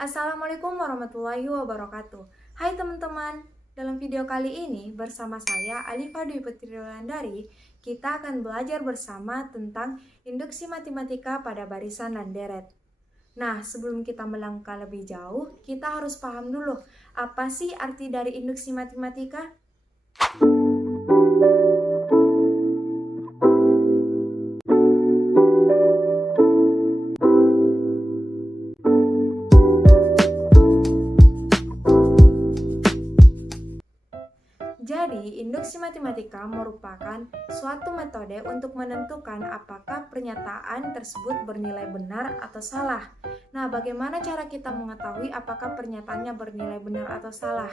Assalamualaikum warahmatullahi wabarakatuh. Hai teman-teman, dalam video kali ini bersama saya Alifa Dwi Putri Wulandari, kita akan belajar bersama tentang induksi matematika pada barisan dan deret. Nah, sebelum kita melangkah lebih jauh, kita harus paham dulu apa sih arti dari induksi matematika? Jadi, induksi matematika merupakan suatu metode untuk menentukan apakah pernyataan tersebut bernilai benar atau salah. Nah, bagaimana cara kita mengetahui apakah pernyataannya bernilai benar atau salah?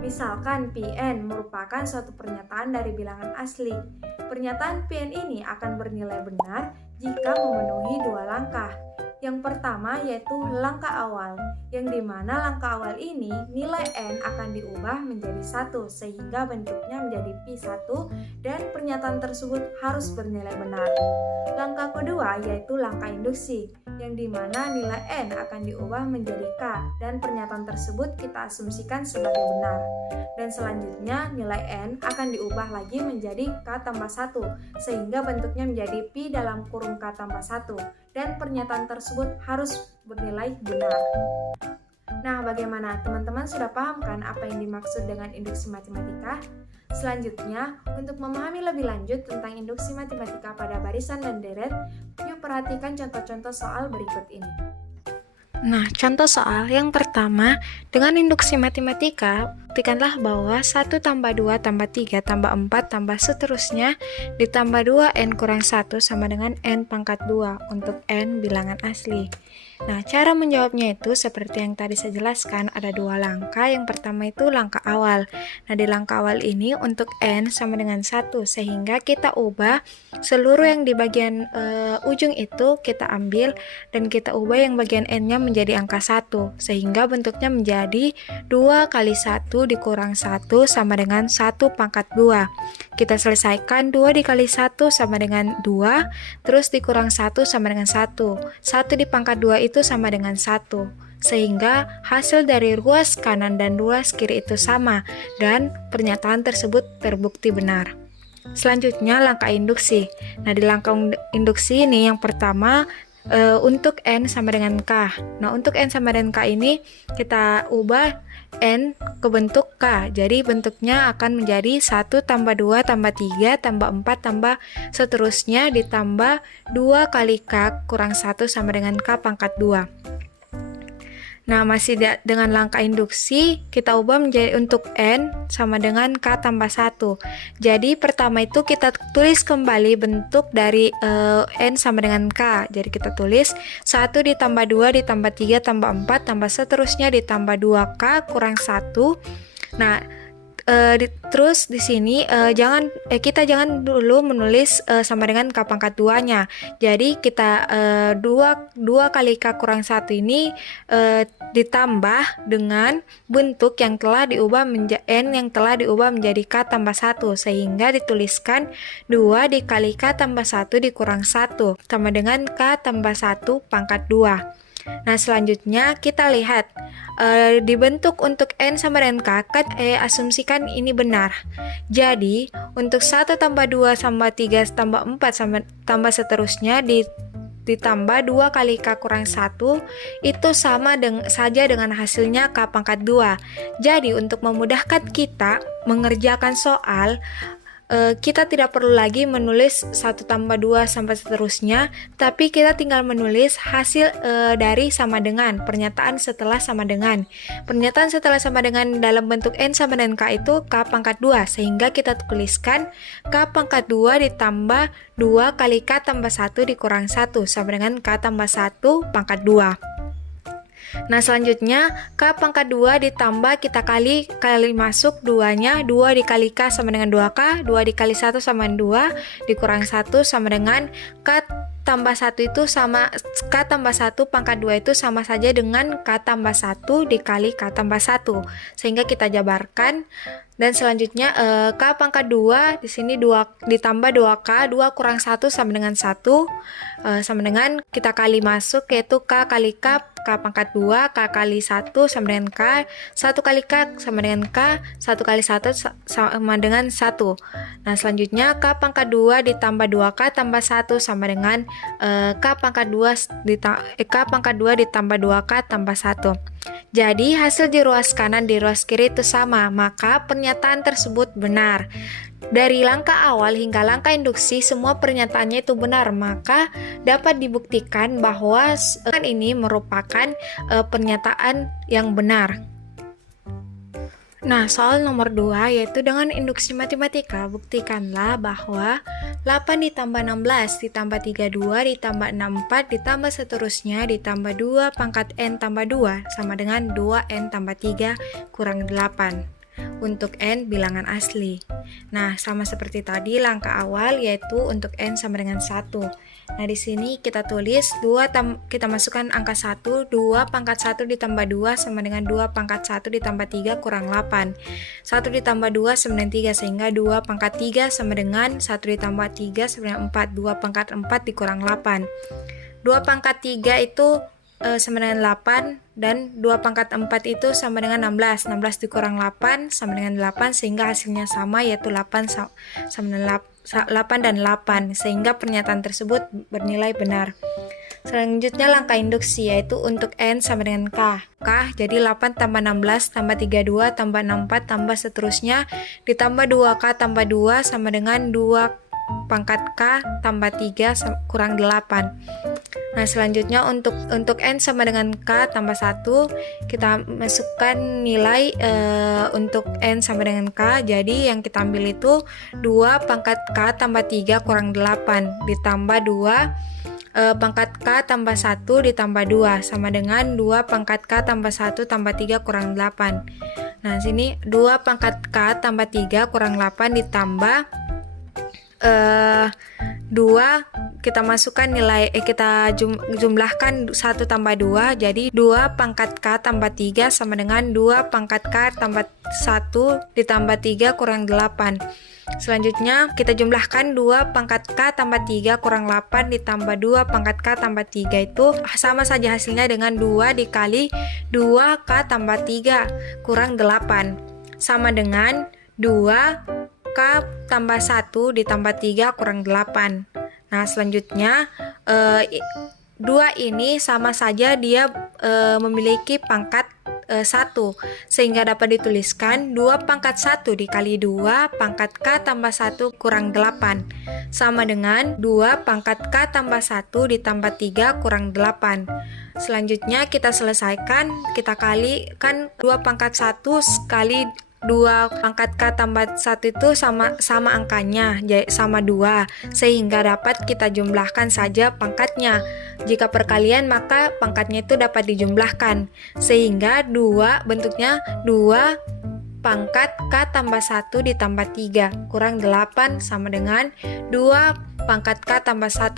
Misalkan Pn merupakan suatu pernyataan dari bilangan asli. Pernyataan Pn ini akan bernilai benar jika memenuhi dua langkah. Yang pertama yaitu langkah awal, yang dimana langkah awal ini nilai n akan diubah menjadi 1 sehingga bentuknya menjadi Pi1 dan pernyataan tersebut harus bernilai benar. Langkah kedua yaitu langkah induksi, yang dimana nilai n akan diubah menjadi k dan pernyataan tersebut kita asumsikan sebagai benar. Dan selanjutnya nilai n akan diubah lagi menjadi k tambah 1 sehingga bentuknya menjadi Pi dalam kurung k tambah 1 dan pernyataan tersebut harus bernilai benar. Nah, bagaimana? Teman-teman sudah paham kan apa yang dimaksud dengan induksi matematika? Selanjutnya, untuk memahami lebih lanjut tentang induksi matematika pada barisan dan deret, yuk perhatikan contoh-contoh soal berikut ini. Nah, contoh soal yang pertama, dengan induksi matematika, buktikanlah bahwa 1 tambah 2 tambah 3 tambah 4 tambah seterusnya ditambah 2n kurang 1 sama dengan n pangkat 2 untuk n bilangan asli. Nah, cara menjawabnya itu seperti yang tadi saya jelaskan, ada dua langkah. Yang pertama itu langkah awal. Nah, di langkah awal ini untuk n sama dengan 1, sehingga kita ubah seluruh yang di bagian ujung itu kita ambil dan kita ubah yang bagian n-nya menjadi angka 1, sehingga bentuknya menjadi 2 kali 1 dikurang 1 sama dengan 1 pangkat 2. Kita selesaikan 2 dikali 1 sama dengan 2, terus dikurang 1 sama dengan 1. 1 dipangkat 2 itu sama dengan 1, sehingga hasil dari ruas kanan dan ruas kiri itu sama, dan pernyataan tersebut terbukti benar. Selanjutnya langkah induksi. Nah, di langkah induksi ini yang pertama untuk n sama dengan k. Nah, untuk n sama dengan k ini kita ubah n ke bentuk k. Jadi bentuknya akan menjadi 1 tambah 2 tambah 3 tambah 4 tambah seterusnya ditambah 2 kali k kurang 1 sama dengan k pangkat 2. Nah, masih dengan langkah induksi, kita ubah menjadi untuk n sama dengan k tambah 1. Jadi pertama itu kita tulis kembali bentuk dari n sama dengan k. Jadi kita tulis 1 ditambah 2 ditambah 3 tambah 4 tambah seterusnya ditambah 2k kurang 1. Nah, terus di sini kita jangan dulu menulis sama dengan k pangkat 2-nya. Jadi kita 2 kali k kurang 1 ini ditambah dengan bentuk yang telah diubah menjadi n yang telah diubah menjadi k tambah 1, sehingga dituliskan 2 dikali k tambah 1 dikurang 1 sama dengan k tambah 1 pangkat 2. Nah, selanjutnya kita lihat dibentuk untuk n sama dengan k, asumsikan ini benar. Jadi untuk 1 tambah 2 tambah 3 tambah 4 tambah seterusnya ditambah 2 kali k kurang 1 itu sama saja dengan hasilnya k pangkat 2. Jadi untuk memudahkan kita mengerjakan soal, kita tidak perlu lagi menulis 1 tambah 2 sampai seterusnya, tapi kita tinggal menulis hasil dari sama dengan, pernyataan setelah sama dengan. Pernyataan setelah sama dengan dalam bentuk n sama dengan k itu k pangkat 2, sehingga kita tuliskan k pangkat 2 ditambah 2 kali k tambah 1 dikurang 1 sama dengan k tambah 1 pangkat 2. Nah, selanjutnya k pangkat 2 ditambah kita kali masuk 2-nya, 2 dikali k sama dengan 2k, 2 dikali 1 sama dengan 2, dikurang 1 sama dengan k tambah 1 itu sama k tambah 1 pangkat 2 itu sama saja dengan k tambah 1 dikali k tambah 1, sehingga kita jabarkan. Dan selanjutnya k pangkat 2 di sini 2 ditambah 2k, 2 kurang 1 sama dengan 1, sama dengan kita kali masuk yaitu k kali k K pangkat 2, K kali 1 sama dengan K, 1 kali K sama dengan K, 1 kali 1 sama dengan 1. Nah, selanjutnya K pangkat 2 ditambah 2K tambah 1 sama dengan K pangkat 2 ditambah 2K tambah 1. Jadi, hasil di ruas kanan di ruas kiri itu sama, maka pernyataan tersebut benar. Dari langkah awal hingga langkah induksi, semua pernyataannya itu benar, maka dapat dibuktikan bahwa ini merupakan pernyataan yang benar. Nah, soal nomor 2 yaitu dengan induksi matematika, buktikanlah bahwa 8 ditambah 16 ditambah 32 ditambah 64 ditambah seterusnya ditambah 2 pangkat N tambah 2 sama dengan 2N tambah 3 kurang 8 untuk N bilangan asli. Nah, sama seperti tadi langkah awal yaitu untuk N sama dengan 1. Nah, di sini kita tulis kita masukkan angka 1, 2 pangkat 1 ditambah 2 sama dengan 2 pangkat 1 ditambah 3 kurang 8. 1 ditambah 2 sama dengan 3 sehingga 2 pangkat 3 sama dengan 1 ditambah 3 sama dengan 4. 2 pangkat 4 dikurang 8. 2 pangkat 3 itu sama dengan 8 dan 2 pangkat 4 itu sama dengan 16. 16 dikurang 8 sama dengan 8 sehingga hasilnya sama yaitu 8 sama dengan 8 dan 8 sehingga pernyataan tersebut bernilai benar. Selanjutnya langkah induksi yaitu untuk N sama dengan K. Jadi 8 tambah 16 tambah 32 tambah 64 tambah seterusnya ditambah 2K tambah 2 sama dengan 2 pangkat K tambah 3 kurang 8. Nah, selanjutnya untuk N sama dengan K tambah 1 kita masukkan nilai untuk N sama dengan K. Jadi yang kita ambil itu 2 pangkat K tambah 3 kurang 8 ditambah 2 pangkat K tambah 1 ditambah 2 sama dengan 2 pangkat K tambah 1 tambah 3 kurang 8. Nah, sini 2 pangkat K tambah 3 kurang 8 ditambah 2 kita masukkan nilai kita jumlahkan 1 tambah 2 jadi 2 pangkat K tambah 3 sama dengan 2 pangkat K tambah 1 ditambah 3 kurang 8. Selanjutnya kita jumlahkan 2 pangkat K tambah 3 kurang 8 ditambah 2 pangkat K tambah 3 itu sama saja hasilnya dengan 2 dikali 2K tambah 3 kurang 8 sama dengan 2 K tambah 1 ditambah 3 kurang 8. Nah, selanjutnya 2 ini sama saja dia memiliki pangkat 1 sehingga dapat dituliskan 2 pangkat 1 dikali 2 pangkat K tambah 1 kurang 8 sama dengan 2 pangkat K tambah 1 ditambah 3 kurang 8. Selanjutnya kita selesaikan, kita kalikan 2 pangkat 1 sekali 2 pangkat K tambah 1 itu sama angkanya, sama 2 sehingga dapat kita jumlahkan saja pangkatnya. Jika perkalian maka pangkatnya itu dapat dijumlahkan sehingga bentuknya 2 pangkat K tambah 1 ditambah 3 kurang 8 sama dengan 2 pangkat K tambah 1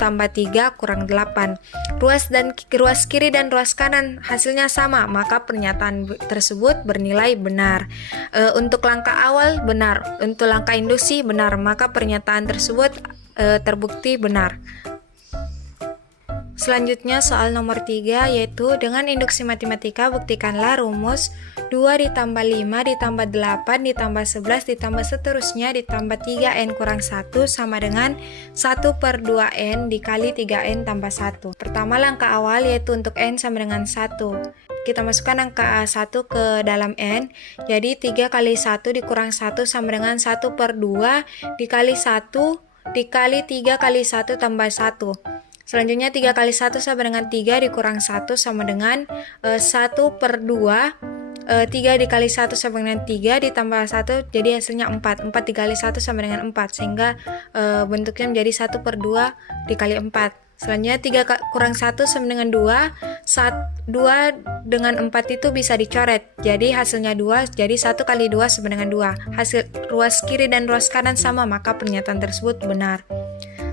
tambah 3 kurang 8. Ruas kiri dan ruas kanan hasilnya sama, maka pernyataan tersebut bernilai benar. Untuk langkah awal benar, untuk langkah induksi benar, maka pernyataan tersebut terbukti benar. Selanjutnya soal nomor 3 yaitu dengan induksi matematika buktikanlah rumus 2 ditambah 5 ditambah 8 ditambah 11 ditambah seterusnya ditambah 3N kurang 1 sama dengan 1 per 2N dikali 3N tambah 1. Pertama langkah awal yaitu untuk N sama dengan 1. Kita masukkan angka 1 ke dalam N, jadi 3 kali 1 dikurang 1 sama dengan 1 per 2 dikali 1 dikali 3 kali 1 tambah 1. Selanjutnya 3 kali 1 sama dengan 3 dikurang 1 sama dengan 1 per 2 3 dikali 1 sama dengan 3 ditambah 1 jadi hasilnya 4 dikali 1 sama dengan 4 sehingga bentuknya menjadi 1 per 2 dikali 4. Selanjutnya 3 kurang 1 sama dengan 2 2 dengan 4 itu bisa dicoret jadi hasilnya 2 jadi 1 kali 2 sama dengan 2. Hasil ruas kiri dan ruas kanan sama maka pernyataan tersebut benar.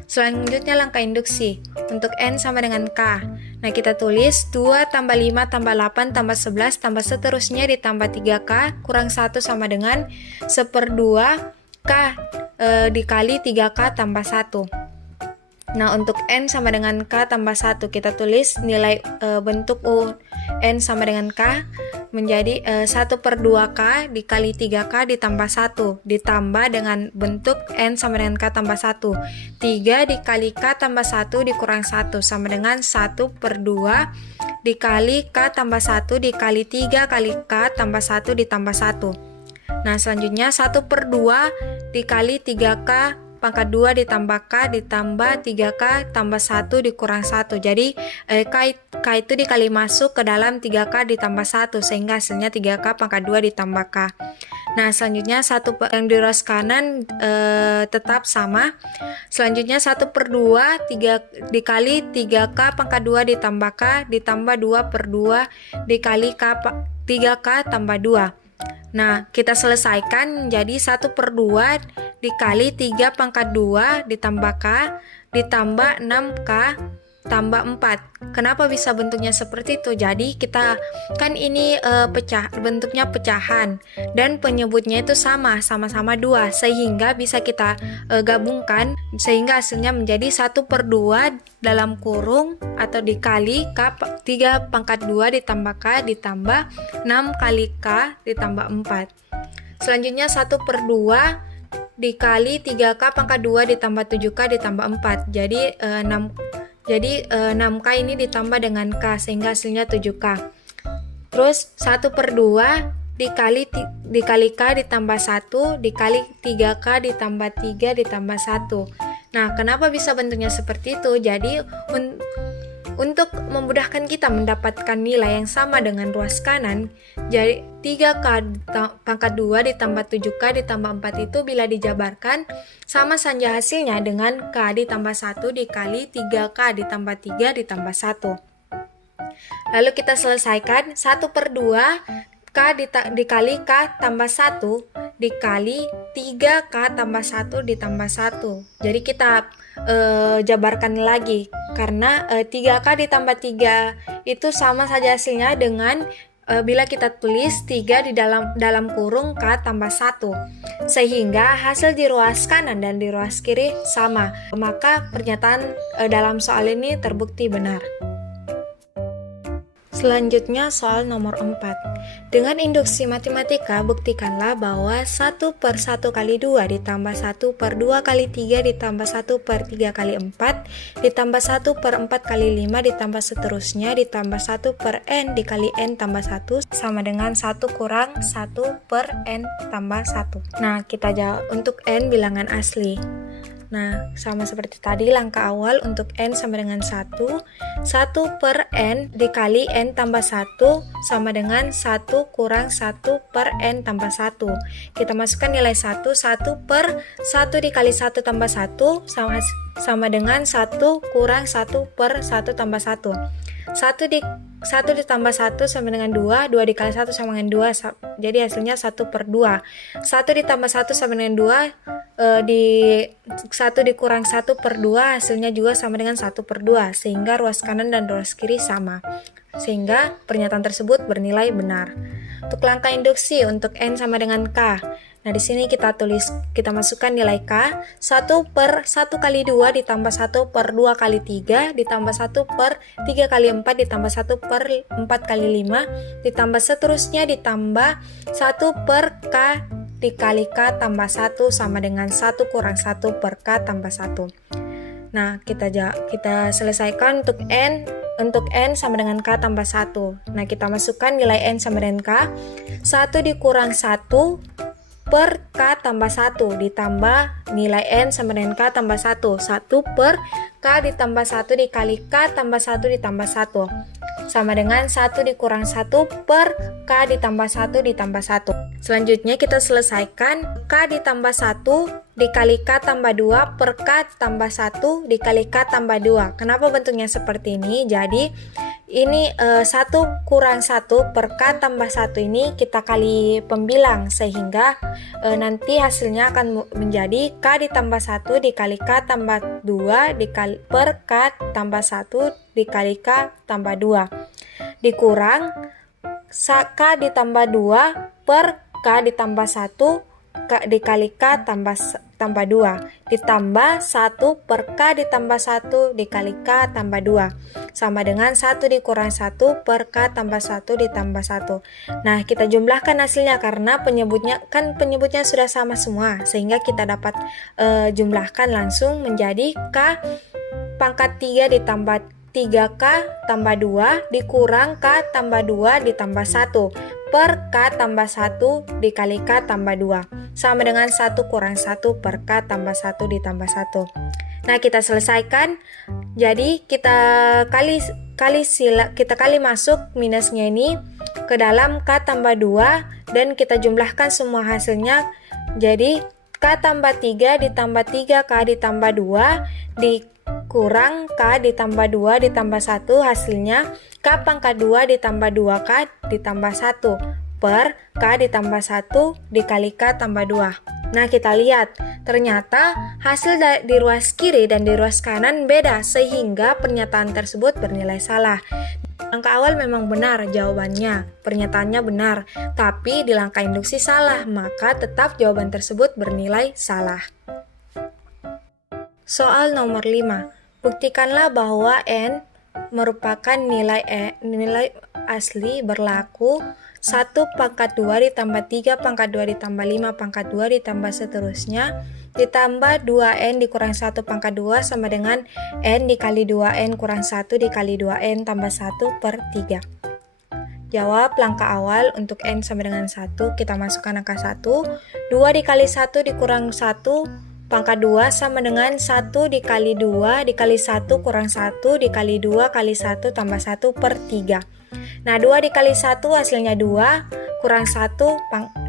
Selanjutnya langkah induksi untuk N sama dengan K. Nah, kita tulis 2 tambah 5 tambah 8 tambah 11 tambah seterusnya ditambah 3K kurang 1 sama dengan 1/2 K dikali 3K tambah 1. Nah, untuk N sama dengan K tambah 1, kita tulis nilai bentuk N sama dengan K menjadi 1/2K dikali 3K ditambah 1, ditambah dengan bentuk N sama dengan K tambah 1. 3 dikali K tambah 1 dikurang 1 sama dengan 1/2 dikali K tambah 1 dikali 3 kali K tambah 1 ditambah 1. Nah, selanjutnya 1/2 dikali 3K pangkat 2 ditambah K ditambah 3K tambah 1 dikurang 1. Jadi K itu dikali masuk ke dalam 3K ditambah 1 sehingga hasilnya 3K pangkat 2 ditambah K. Nah, selanjutnya yang di ruas kanan tetap sama. Selanjutnya 1/2 dikali 3K pangkat 2 ditambah K ditambah 2/2 dikali 3K tambah 2. Nah, kita selesaikan jadi 1/2 dikali 3 pangkat 2 ditambah K ditambah 6K tambah 4. Kenapa bisa bentuknya seperti itu? Jadi kita kan ini bentuknya pecahan dan penyebutnya itu sama-sama 2 sehingga bisa kita gabungkan sehingga hasilnya menjadi 1/2 dalam kurung atau dikali K 3 pangkat 2 ditambah K ditambah 6 kali K ditambah 4. Selanjutnya 1/2 dikali 3K pangkat 2 ditambah 7K ditambah 4. Jadi 6K ini ditambah dengan K sehingga hasilnya 7K. Terus 1/2 dikali K ditambah 1 dikali 3K ditambah 3 ditambah 1. Nah, kenapa bisa bentuknya seperti itu? Jadi untuk memudahkan kita mendapatkan nilai yang sama dengan ruas kanan, jadi 3K pangkat 2 ditambah 7K ditambah 4 itu bila dijabarkan sama saja hasilnya dengan K ditambah 1 dikali 3K ditambah 3 ditambah 1. Lalu kita selesaikan 1/2 K dikali K tambah 1 dikali 3K tambah 1 ditambah 1. Jadi kita jabarkan lagi karena 3K ditambah 3 itu sama saja hasilnya dengan bila kita tulis 3 di dalam kurung K tambah 1 sehingga hasil di ruas kanan dan di ruas kiri sama, maka pernyataan dalam soal ini terbukti benar. Selanjutnya soal nomor 4. Dengan induksi matematika, buktikanlah bahwa 1/1 kali 2 ditambah 1/2 kali 3 ditambah 1/3 kali 4 ditambah 1/4 kali 5 ditambah seterusnya ditambah 1/n dikali n tambah 1 sama dengan 1 kurang 1/n tambah 1. Nah, kita jawab untuk n bilangan asli. Nah, sama seperti tadi langkah awal untuk n sama dengan 1 1/n dikali n tambah 1 sama dengan 1 kurang 1/n tambah 1. Kita masukkan nilai 1 1/1 dikali 1 tambah 1 sama dengan 1 kurang 1/1 tambah 1. 1 ditambah 1 sama dengan 2, 2 dikali 1 sama dengan 2, jadi hasilnya 1/2. 1 ditambah 1 sama dengan 2, 1 dikurang 1/2 hasilnya juga sama dengan 1/2, sehingga ruas kanan dan ruas kiri sama, sehingga pernyataan tersebut bernilai benar. Untuk langkah induksi untuk n sama dengan k, nah di sini kita masukkan nilai k, 1/1 kali 2 ditambah 1/2 kali 3 ditambah 1/3 kali 4 ditambah 1/4 kali 5 ditambah seterusnya ditambah 1/k dikali k tambah 1 sama dengan 1 kurang 1/k tambah 1. Nah, kita selesaikan untuk n sama dengan k tambah 1. Nah, kita masukkan nilai n sama dengan k. 1 dikurang 1 per k tambah 1 ditambah nilai n sama dengan k tambah 1. 1 per k ditambah 1 dikali k tambah 1 ditambah 1 sama dengan 1 dikurang 1 per k ditambah 1 ditambah 1. Selanjutnya kita selesaikan k ditambah 1 dikali k tambah 2 per k tambah 1 dikali k tambah 2. Kenapa bentuknya seperti ini? Jadi ini 1 kurang 1 per k tambah 1 ini kita kali pembilang sehingga nanti hasilnya akan menjadi k ditambah 1 dikali k tambah 2 dikali per k tambah 1 dikali k tambah 2 dikurang k ditambah 2 per k ditambah 1 dikali k tambah tambah 2 ditambah 1 per K ditambah 1 dikali K tambah 2 sama dengan 1 dikurang 1 per K tambah 1 ditambah 1. Nah, kita jumlahkan hasilnya karena penyebutnya sudah sama semua, sehingga kita dapat jumlahkan langsung menjadi K pangkat 3 ditambah 3K tambah 2 dikurang K tambah 2 ditambah 1 per K tambah 1 dikali K tambah 2 sama dengan 1 kurang 1 per K tambah 1 ditambah 1. Nah, kita selesaikan. Jadi kita kali masuk minusnya ini ke dalam K tambah 2 dan kita jumlahkan semua hasilnya. Jadi K tambah 3 ditambah 3K ditambah 2 dikurang K ditambah 2 ditambah 1 hasilnya K pangkat 2 ditambah 2K ditambah 1 per K ditambah 1 dikali K tambah 2. Nah, kita lihat ternyata hasil di ruas kiri dan di ruas kanan beda sehingga pernyataan tersebut bernilai salah. Langkah awal memang benar jawabannya, pernyataannya benar, tapi di langkah induksi salah, maka tetap jawaban tersebut bernilai salah. Soal nomor 5. Buktikanlah bahwa N merupakan nilai asli berlaku 1 pangkat 2 ditambah 3 pangkat 2 ditambah 5 pangkat 2 ditambah seterusnya ditambah 2N dikurang 1 pangkat 2 sama dengan N dikali 2N kurang 1 dikali 2N tambah 1 per 3. Jawab langkah awal untuk N sama dengan 1, kita masukkan angka 1. 2 dikali 1 dikurang 1 pangkat 2 sama dengan 1 dikali 2 dikali 1 kurang 1 dikali 2 kali 1 tambah 1 per 3. Nah, 2 dikali 1 hasilnya 2 kurang 1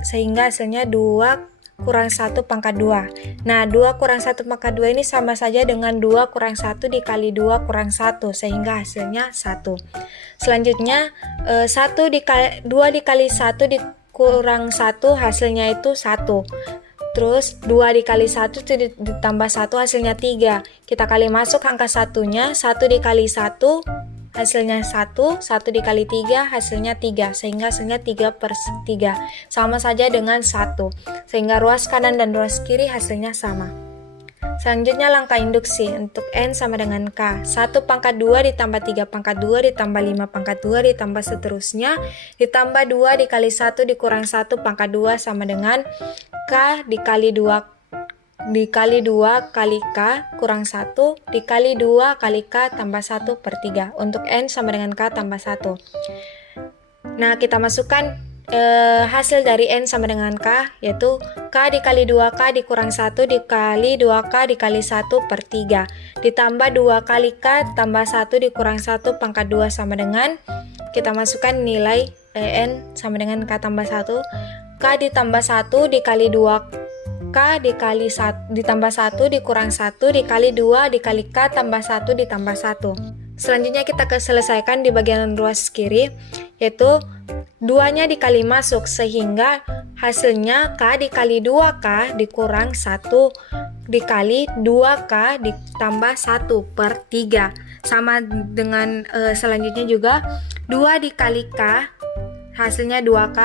sehingga hasilnya 2 kurang 1 pangkat 2. Nah, 2 kurang 1 pangkat 2 ini sama saja dengan 2 kurang 1 dikali 2 kurang 1 sehingga hasilnya 1. Selanjutnya 2 dikali 1 dikurang 1 hasilnya itu 1. Terus 2 dikali 1 ditambah 1 hasilnya 3. Kita kali masuk angka satunya, 1 dikali 1 hasilnya 1, 1 dikali 3 hasilnya 3, sehingga hasilnya 3 per 3. Sama saja dengan 1, sehingga ruas kanan dan ruas kiri hasilnya sama. Selanjutnya langkah induksi untuk N sama dengan K. 1 pangkat 2 ditambah 3 pangkat 2 ditambah 5 pangkat 2 ditambah seterusnya ditambah 2 dikali 1 dikurang 1 pangkat 2 sama dengan K dikali 2 kali K kurang 1 dikali 2 kali K tambah 1 per 3 untuk N sama dengan K tambah 1. Nah, kita masukkan hasil dari N sama dengan K yaitu K dikali 2K dikurang 1 dikali 2K dikali 1 per 3 ditambah 2 kali K tambah 1 dikurang 1 pangkat 2 sama dengan kita masukkan nilai N sama dengan K tambah 1 K ditambah 1 dikali 2 K dikali 1 ditambah 1 dikurang 1 dikali 2 dikali K tambah 1 ditambah 1. Selanjutnya kita selesaikan di bagian ruas kiri yaitu 2-nya dikali masuk sehingga hasilnya K dikali 2K dikurang 1 dikali 2K ditambah 1 per 3. Sama dengan selanjutnya juga 2 dikali K hasilnya 2K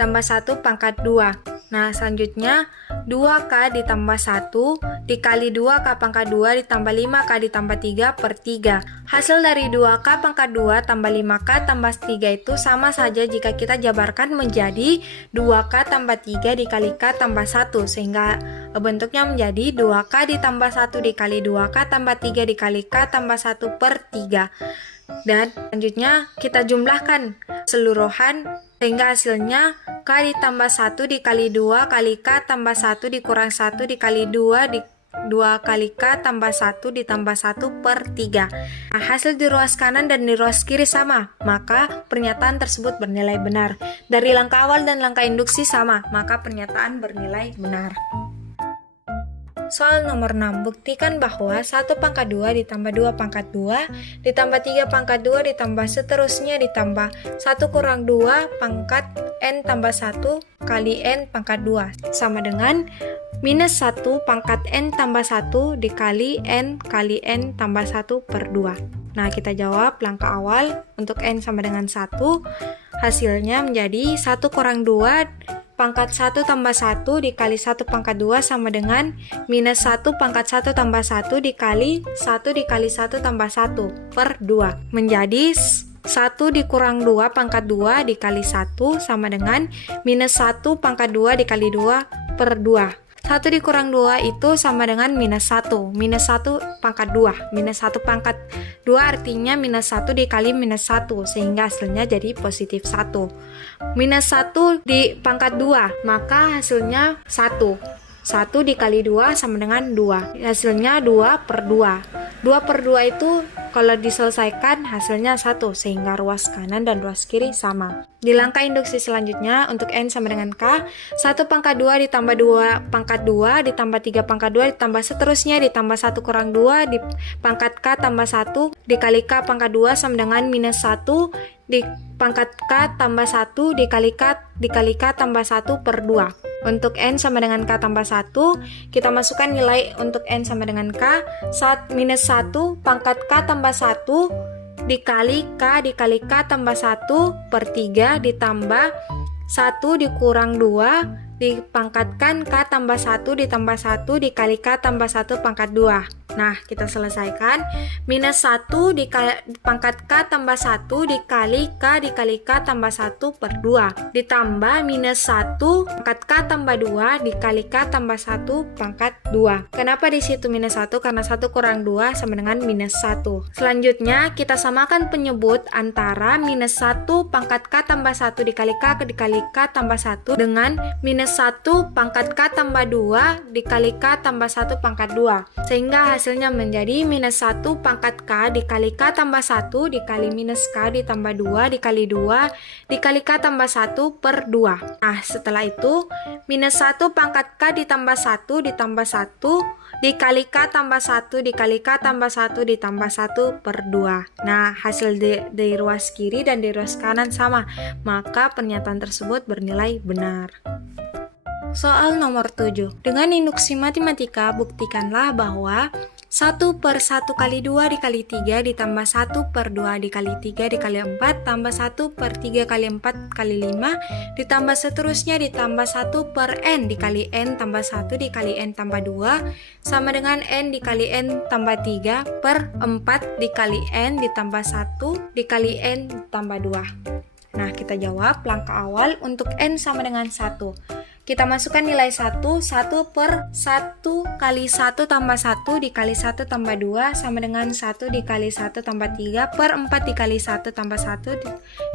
tambah 1 pangkat 2. Nah, selanjutnya 2K ditambah 1 dikali 2K pangkat 2 ditambah 5K ditambah 3 per 3. Hasil dari 2K pangkat 2 tambah 5K tambah 3 itu sama saja jika kita jabarkan menjadi 2K tambah 3 dikali K tambah 1 sehingga bentuknya menjadi 2K ditambah 1 dikali 2K tambah 3 dikali K tambah 1 per 3. Dan selanjutnya kita jumlahkan keseluruhan sehingga hasilnya K ditambah 1 dikali 2 kali K tambah 1 dikurang 1 dikali 2 kali K tambah 1 ditambah 1 per 3. Nah, hasil di ruas kanan dan di ruas kiri sama, maka pernyataan tersebut bernilai benar. Dari langkah awal dan langkah induksi sama, maka pernyataan bernilai benar. Soal nomor 6, buktikan bahwa 1 pangkat 2 ditambah 2 pangkat 2 ditambah 3 pangkat 2 ditambah seterusnya ditambah 1 kurang 2 pangkat N tambah 1 kali N pangkat 2 sama dengan minus 1 pangkat N tambah 1 dikali N kali N tambah 1 per 2. Nah, kita jawab langkah awal untuk N sama dengan 1. Hasilnya menjadi 1 kurang 2 pangkat 1 tambah 1 dikali 1 pangkat 2 sama dengan minus 1 pangkat 1 tambah 1 dikali 1 dikali 1 tambah 1 per 2. Menjadi 1 dikurang 2 pangkat 2 dikali 1 sama dengan minus 1 pangkat 2 dikali 2 per 2. 1 dikurang 2 itu sama dengan minus 1. Minus 1 pangkat 2. Minus 1 pangkat 2 artinya minus 1 dikali minus 1. Sehingga hasilnya jadi positif 1. Minus 1 di pangkat 2. Maka hasilnya 1. 1 dikali 2 sama dengan 2. Hasilnya 2 per 2. 2 per 2 itu kalau diselesaikan hasilnya 1. Sehingga ruas kanan dan ruas kiri sama. Di langkah induksi selanjutnya untuk N sama dengan K, 1 pangkat 2 ditambah 2 pangkat 2 ditambah 3 pangkat 2 ditambah seterusnya ditambah 1 kurang 2 di pangkat K tambah 1 dikali K pangkat 2 sama dengan minus 1 di pangkat K tambah 1 dikali K tambah 1 per 2. Untuk N sama dengan K tambah 1, kita masukkan nilai untuk N sama dengan K, minus 1 pangkat K tambah 1 dikali K tambah 1 per 3 ditambah 1 dikurang 2 dipangkatkan K tambah 1 ditambah 1 dikali K tambah 1 pangkat 2. Nah, kita selesaikan. Minus 1 pangkat K tambah 1 dikali K tambah 1 per 2. Ditambah minus 1 pangkat K tambah 2 dikali K tambah 1 pangkat 2. Kenapa di situ minus 1? Karena 1 kurang 2 sama dengan minus 1. Selanjutnya, kita samakan penyebut antara minus 1 pangkat K tambah 1 dikali K tambah 1 dengan minus 1 pangkat K tambah 2 dikali K tambah 1 pangkat 2. Sehingga hasilnya menjadi minus 1 pangkat K dikali K tambah 1 dikali minus K ditambah 2 dikali 2 dikali K tambah 1 per 2. Nah, setelah itu minus 1 pangkat K ditambah 1 ditambah 1 dikali K tambah 1 dikali K tambah 1 ditambah 1 per 2. Nah, hasil dari ruas kiri dan dari ruas kanan sama, maka pernyataan tersebut bernilai benar. Soal nomor 7. Dengan induksi matematika, buktikanlah bahwa 1 per 1 kali 2 dikali 3 ditambah 1 per 2 dikali 3 dikali 4 tambah 1 per 3 kali 4 kali 5 ditambah seterusnya ditambah 1 per N dikali N tambah 1 dikali N tambah 2 sama dengan N dikali N tambah 3 per 4 dikali N ditambah 1 dikali N tambah 2. Nah, kita jawab langkah awal untuk N sama dengan 1. Kita masukkan nilai 1 per 1 kali 1 tambah 1 dikali 1 tambah 2 sama dengan 1 dikali 1 tambah 3 per 4 dikali 1 tambah 1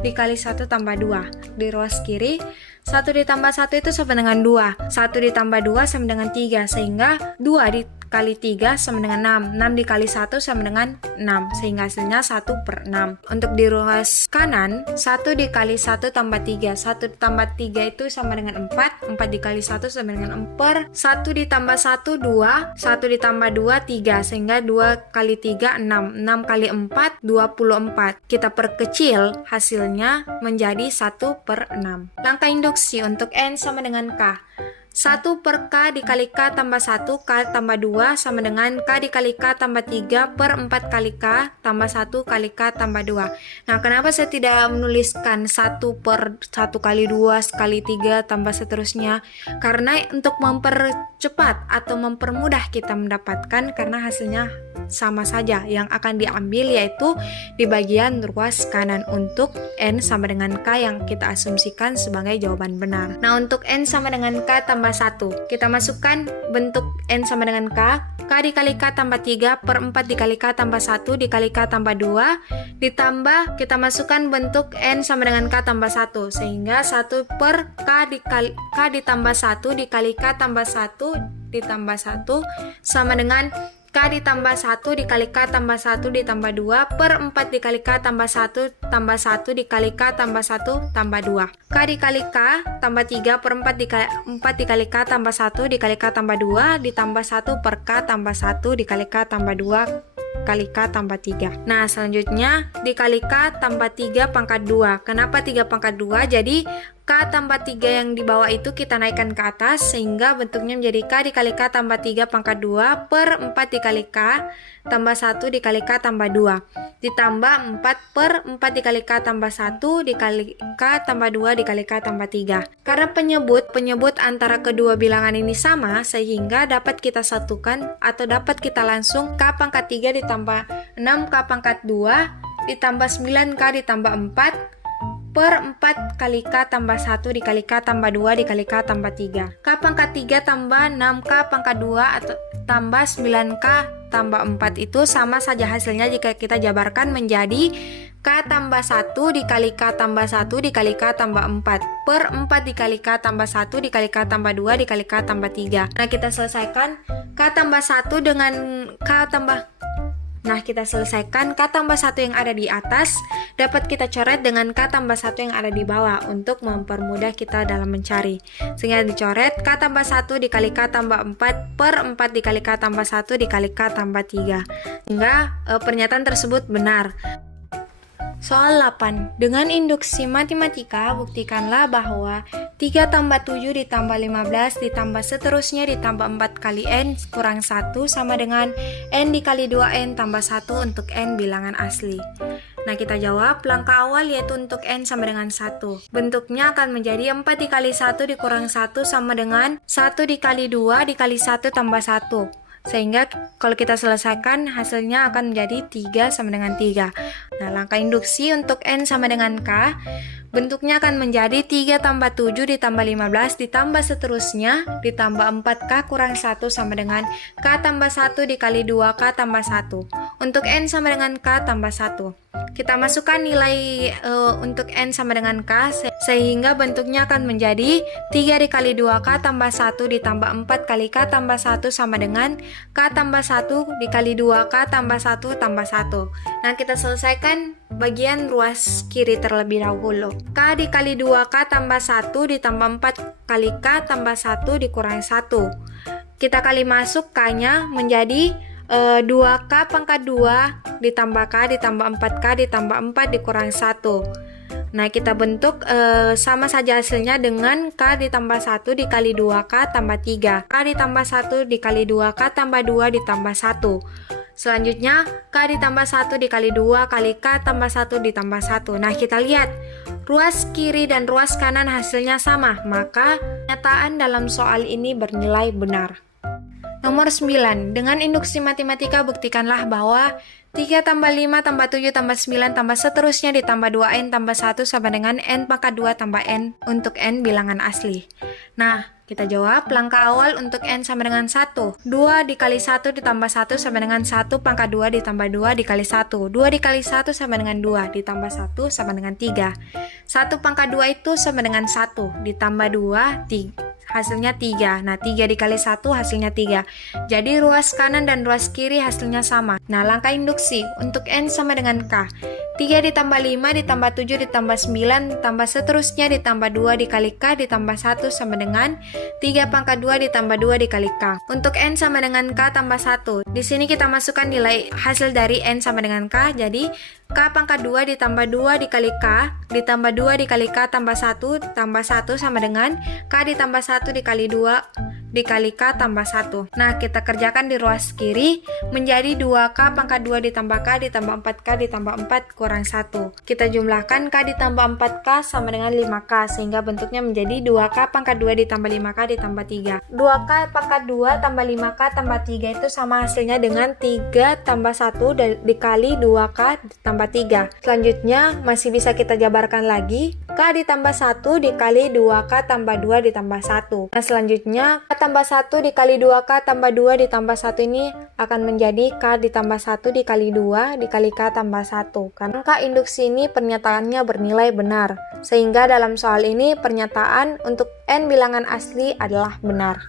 dikali 1 tambah 2. Di ruas kiri, 1 ditambah 1 itu sama dengan 2. 1 ditambah 2 sama dengan 3, sehingga 2 dikali 3 sama dengan 6. 6 dikali 1 sama dengan 6, sehingga hasilnya 1 per 6. Untuk di ruas kanan, 1 dikali 1 tambah 3. 1 tambah 3 itu sama dengan 4. 4 dikali 1 sama dengan 4. 1 ditambah 1, 2. 1 ditambah 2, 3. Sehingga 2 kali 3, 6. 6 kali 4, 24. Kita perkecil, hasilnya menjadi 1 per 6. Langkah induksi untuk N sama dengan K. 1 per K dikali K tambah 1, K tambah 2 sama dengan K dikali K tambah 3 per 4 kali K tambah 1 kali K tambah 2. Nah, kenapa saya tidak menuliskan 1 per 1 kali 2 kali 3 tambah seterusnya? Karena untuk mempercepat atau mempermudah kita mendapatkan, karena hasilnya sama saja. Yang akan diambil yaitu di bagian ruas kanan untuk N sama dengan K yang kita asumsikan sebagai jawaban benar. Nah, untuk N sama dengan K tambah 1, kita masukkan bentuk N sama dengan K dikali K tambah 3 per 4 dikali K tambah 1 dikali K tambah 2 ditambah kita masukkan bentuk N sama dengan K tambah 1, sehingga 1 per K ditambah 1 dikali K tambah 1 ditambah 1 sama dengan K ditambah 1 dikali K tambah 1 ditambah 2 per 4 dikali K tambah 1 tambah 1 dikali K tambah 1 tambah 2. K dikali K tambah 3 per 4 dikali K tambah 1 dikali K tambah 2 ditambah 1 per K tambah 1 dikali K tambah 2 kali K tambah 3. Nah, selanjutnya dikali K tambah 3 pangkat 2. Kenapa 3 pangkat 2? Jadi K tambah 3 yang di bawah itu kita naikkan ke atas sehingga bentuknya menjadi K dikali K tambah 3 pangkat 2 per 4 dikali K tambah 1 dikali K tambah 2 ditambah 4 per 4 dikali K tambah 1 dikali K tambah 2 dikali K tambah 3. Karena penyebut antara kedua bilangan ini sama sehingga dapat kita satukan atau dapat kita langsung K pangkat 3 ditambah 6 K pangkat 2 ditambah 9K ditambah 4 per 4 kali K tambah 1 dikali K tambah 2 dikali K tambah 3. K pangkat 3 tambah 6K pangkat 2 atau tambah 9K tambah 4 itu sama saja hasilnya jika kita jabarkan menjadi K tambah 1 dikali K tambah 1 dikali K tambah 4 per 4 dikali K tambah 1 dikali K tambah 2 dikali K tambah 3. Nah, kita selesaikan K tambah 1 dengan K tambah kita selesaikan K tambah 1 yang ada di atas dapat kita coret dengan K tambah 1 yang ada di bawah untuk mempermudah kita dalam mencari. Sehingga dicoret K tambah 1 dikali K tambah 4 per 4 dikali K tambah 1 dikali K tambah 3. Sehingga pernyataan tersebut benar. Soal 8. Dengan induksi matematika, buktikanlah bahwa 3 tambah 7 ditambah 15 ditambah seterusnya ditambah 4 kali N kurang 1 sama dengan N dikali 2N tambah 1 untuk N bilangan asli. Nah, kita jawab langkah awal yaitu untuk N sama dengan 1. Bentuknya akan menjadi 4 dikali 1 dikurang 1 sama dengan 1 dikali 2 dikali 1 tambah 1. Sehingga kalau kita selesaikan hasilnya akan menjadi 3 sama dengan 3. Nah, langkah induksi untuk N sama dengan K, bentuknya akan menjadi 3 tambah 7 ditambah 15 ditambah seterusnya ditambah 4K kurang 1 sama dengan K tambah 1 dikali 2K tambah 1. Untuk N sama dengan K tambah 1. Kita masukkan nilai untuk N sama dengan K sehingga bentuknya akan menjadi 3 dikali 2K tambah 1 ditambah 4 kali K tambah 1 sama dengan K tambah 1 dikali 2K tambah 1 tambah 1. Nah, kita selesaikan bagian ruas kiri terlebih dahulu. K dikali 2K tambah 1 ditambah 4 kali K tambah 1 dikurang 1. Kita kali masuk K-nya menjadi 2K pangkat 2 ditambah K ditambah 4K ditambah 4 dikurang 1. Nah, kita bentuk sama saja hasilnya dengan K ditambah 1 dikali 2K tambah 3. K ditambah 1 dikali 2K tambah 2 ditambah 1. Selanjutnya, K ditambah 1 dikali 2 kali K tambah 1 ditambah 1. Nah, kita lihat ruas kiri dan ruas kanan hasilnya sama, maka pernyataan dalam soal ini bernilai benar. Nomor 9. Dengan induksi matematika buktikanlah bahwa 3 tambah 5 tambah 7 tambah 9 tambah seterusnya ditambah 2N tambah 1 sama dengan N pangkat 2 tambah N untuk N bilangan asli. Nah, kita jawab langkah awal untuk N sama dengan 1. 2 dikali 1 ditambah 1 sama dengan 1 pangkat 2 ditambah 2 dikali 1. 2 dikali 1 sama dengan 2 ditambah 1 sama dengan 3. 1 pangkat 2 itu sama dengan 1 ditambah 2, 3. Hasilnya 3. Nah, 3 dikali 1 hasilnya 3. Jadi ruas kanan dan ruas kiri hasilnya sama. Nah, langkah induksi untuk N sama dengan K. 3 ditambah 5 ditambah 7 ditambah 9 ditambah seterusnya ditambah 2 dikali K ditambah 1 sama dengan 3 pangkat 2 ditambah 2 dikali K. Untuk N sama dengan K tambah 1. Di sini kita masukkan nilai hasil dari N sama dengan K. Jadi K pangkat 2 ditambah 2 dikali K ditambah 2 dikali K tambah 1 tambah 1 sama dengan K ditambah 1 dikali 2 dikali K tambah 1. Nah, kita kerjakan di ruas kiri menjadi 2K pangkat 2 ditambah K ditambah 4K ditambah 4 kurang 1. Kita jumlahkan K ditambah 4K sama dengan 5K sehingga bentuknya menjadi 2K pangkat 2 ditambah 5K ditambah 3. 2K pangkat 2 tambah 5K tambah 3 itu sama hasilnya dengan 3 tambah 1 dikali 2K ditambah 3. Selanjutnya masih bisa kita jabarkan lagi K ditambah 1 dikali 2K tambah 2 ditambah 1. Nah, selanjutnya K tambah 1 dikali 2K tambah 2 ditambah 1 ini akan menjadi K ditambah 1 dikali 2 dikali K tambah 1. Karena K induksi ini pernyataannya bernilai benar. Sehingga dalam soal ini pernyataan untuk N bilangan asli adalah benar.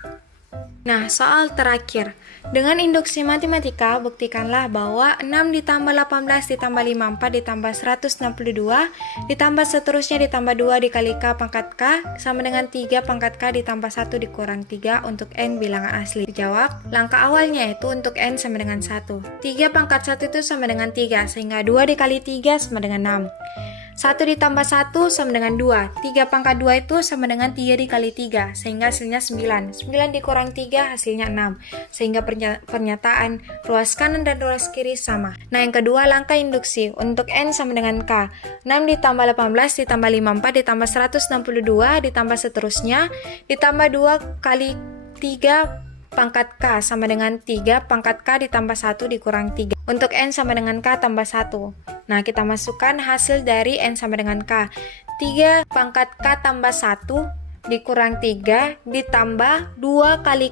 Nah, soal terakhir. Dengan induksi matematika, buktikanlah bahwa 6 ditambah 18 ditambah 54 ditambah 162 ditambah seterusnya ditambah 2 dikali K pangkat K sama dengan 3 pangkat K ditambah 1 dikurang 3 untuk N bilangan asli. Dijawab, langkah awalnya itu untuk N sama dengan 1. 3 pangkat 1 itu sama dengan 3, sehingga 2 dikali 3 sama dengan 6. 1 ditambah 1 sama dengan 2. 3 pangkat 2 itu sama dengan 3 dikali 3, sehingga hasilnya 9. 9 dikurang 3 hasilnya 6, sehingga pernyataan ruas kanan dan ruas kiri sama. Nah, yang kedua langkah induksi. Untuk N sama dengan K. 6 ditambah 18 ditambah 54 ditambah 162 ditambah seterusnya, ditambah 2 kali 3 pangkat K sama dengan 3 pangkat K ditambah 1 dikurang 3. Untuk N sama dengan K tambah 1. Nah, kita masukkan hasil dari N sama dengan K. 3 pangkat K tambah 1 dikurang 3 ditambah 2 kali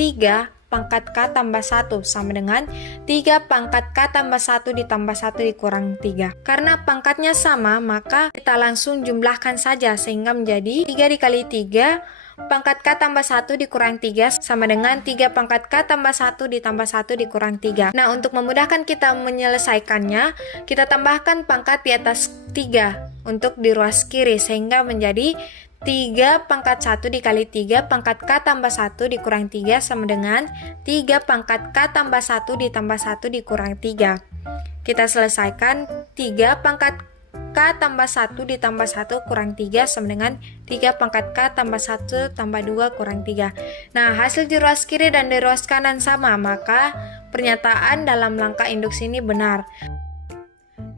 3 pangkat K tambah 1 sama dengan 3 pangkat K tambah 1 ditambah 1 dikurang 3. Karena pangkatnya sama, maka kita langsung jumlahkan saja sehingga menjadi 3 dikali 3 pangkat K tambah 1 dikurang 3 sama dengan 3 pangkat K tambah 1 ditambah 1 dikurang 3. Nah, untuk memudahkan kita menyelesaikannya, kita tambahkan pangkat di atas 3 untuk di ruas kiri sehingga menjadi 3 pangkat 1 dikali 3 pangkat K tambah 1 dikurang 3 sama dengan 3 pangkat K tambah 1 ditambah 1 dikurang 3. Kita selesaikan 3 pangkat K tambah 1 ditambah 1 kurang 3 sama dengan 3 pangkat K tambah 1 tambah 2 kurang 3. Nah, hasil di ruas kiri dan di ruas kanan sama, maka pernyataan dalam langkah induksi ini benar.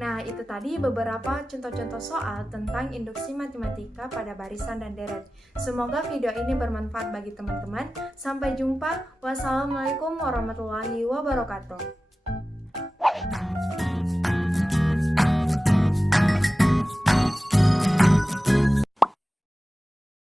Nah, itu tadi beberapa contoh-contoh soal tentang induksi matematika pada barisan dan deret. Semoga video ini bermanfaat bagi teman-teman. Sampai jumpa. Wassalamualaikum warahmatullahi wabarakatuh.